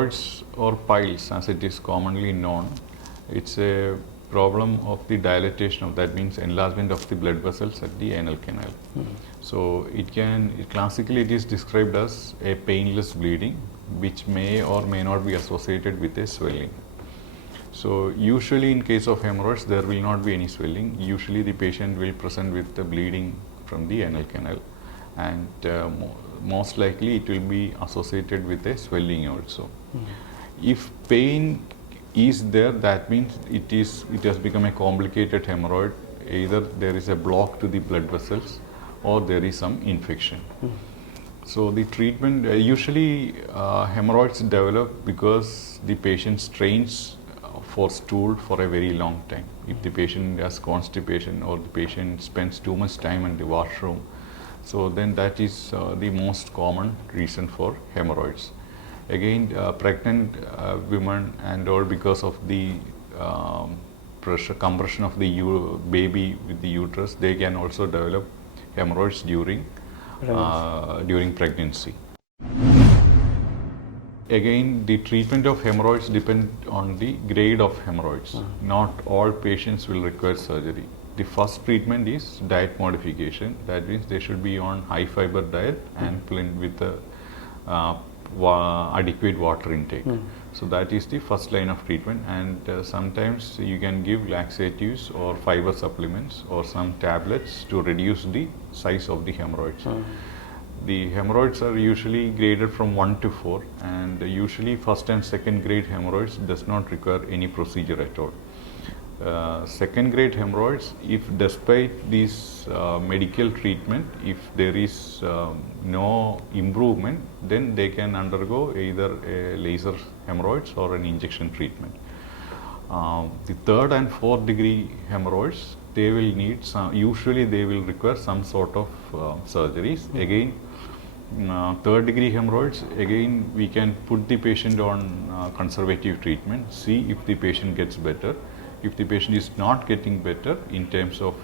hemorrhoids or piles, as it is commonly known, it's a problem of the dilatation of, that means enlargement of the blood vessels at the anal canal. So classically it is described as a painless bleeding, which may or may not be associated with a swelling. So usually in case of hemorrhoids there will not be any swelling. Usually the patient will present with the bleeding from the anal canal, and most likely it will be associated with a swelling also. If pain is there, that means it has become a complicated hemorrhoid. Either there is a block to the blood vessels or there is some infection. So the treatment, usually hemorrhoids develop because the patient strains for stool for a very long time. If the patient has constipation or the patient spends too much time in the washroom, so then that is the most common reason for hemorrhoids. Again, pregnant women and all, because of the compression of the baby with the uterus, they can also develop hemorrhoids during pregnancy. Again, the treatment of hemorrhoids depend on the grade of hemorrhoids. Not all patients will require surgery. The first treatment is diet modification. That means they should be on high fiber diet and with the adequate water intake. So that is the first line of treatment, and sometimes you can give laxatives or fiber supplements or some tablets to reduce the size of the hemorrhoids. The hemorrhoids are usually graded from 1 to 4, and usually first and second grade hemorrhoids does not require any procedure at all. Second grade hemorrhoids, if despite this medical treatment, if there is no improvement, then they can undergo either a laser hemorrhoids or an injection treatment. The third and fourth degree hemorrhoids, they will need usually they will require some sort of surgeries. Again, third degree hemorrhoids, again we can put the patient on conservative treatment, see if the patient gets better. If the patient is not getting better in terms of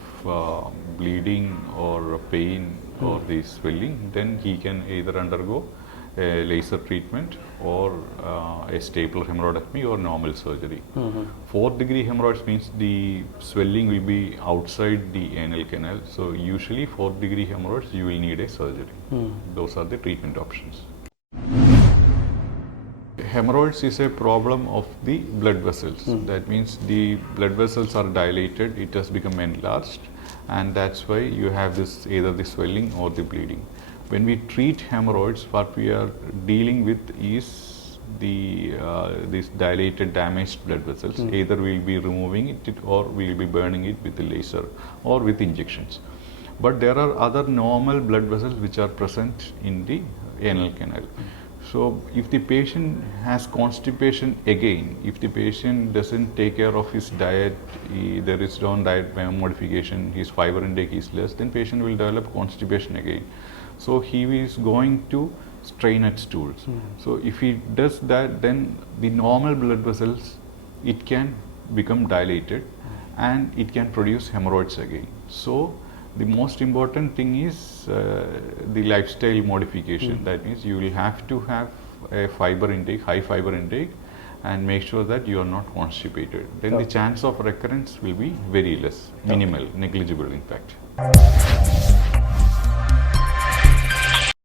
bleeding or pain or the swelling, then he can either undergo a laser treatment or a stapler hemorrhoidectomy or normal surgery. Fourth degree hemorrhoids means the swelling will be outside the anal canal. So usually fourth degree hemorrhoids, you will need a surgery. Those are the treatment options. Hemorrhoids is a problem of the blood vessels. That means the blood vessels are dilated, it has become enlarged, and that's why you have this either the swelling or the bleeding. When we treat hemorrhoids, what we are dealing with is these dilated, damaged blood vessels. Either we will be removing it or we will be burning it with the laser or with injections. But there are other normal blood vessels which are present in the anal canal. So if the patient has constipation again, if the patient doesn't take care of his diet, there is no diet modification, his fiber intake is less, then patient will develop constipation again. So he is going to strain at stools. So if he does that, then the normal blood vessels, it can become dilated and it can produce hemorrhoids again. So the most important thing is the lifestyle modification. That means you will have to have a fiber intake, high fiber intake, and make sure that you are not constipated. Then the chance of recurrence will be very less, minimal, negligible in fact.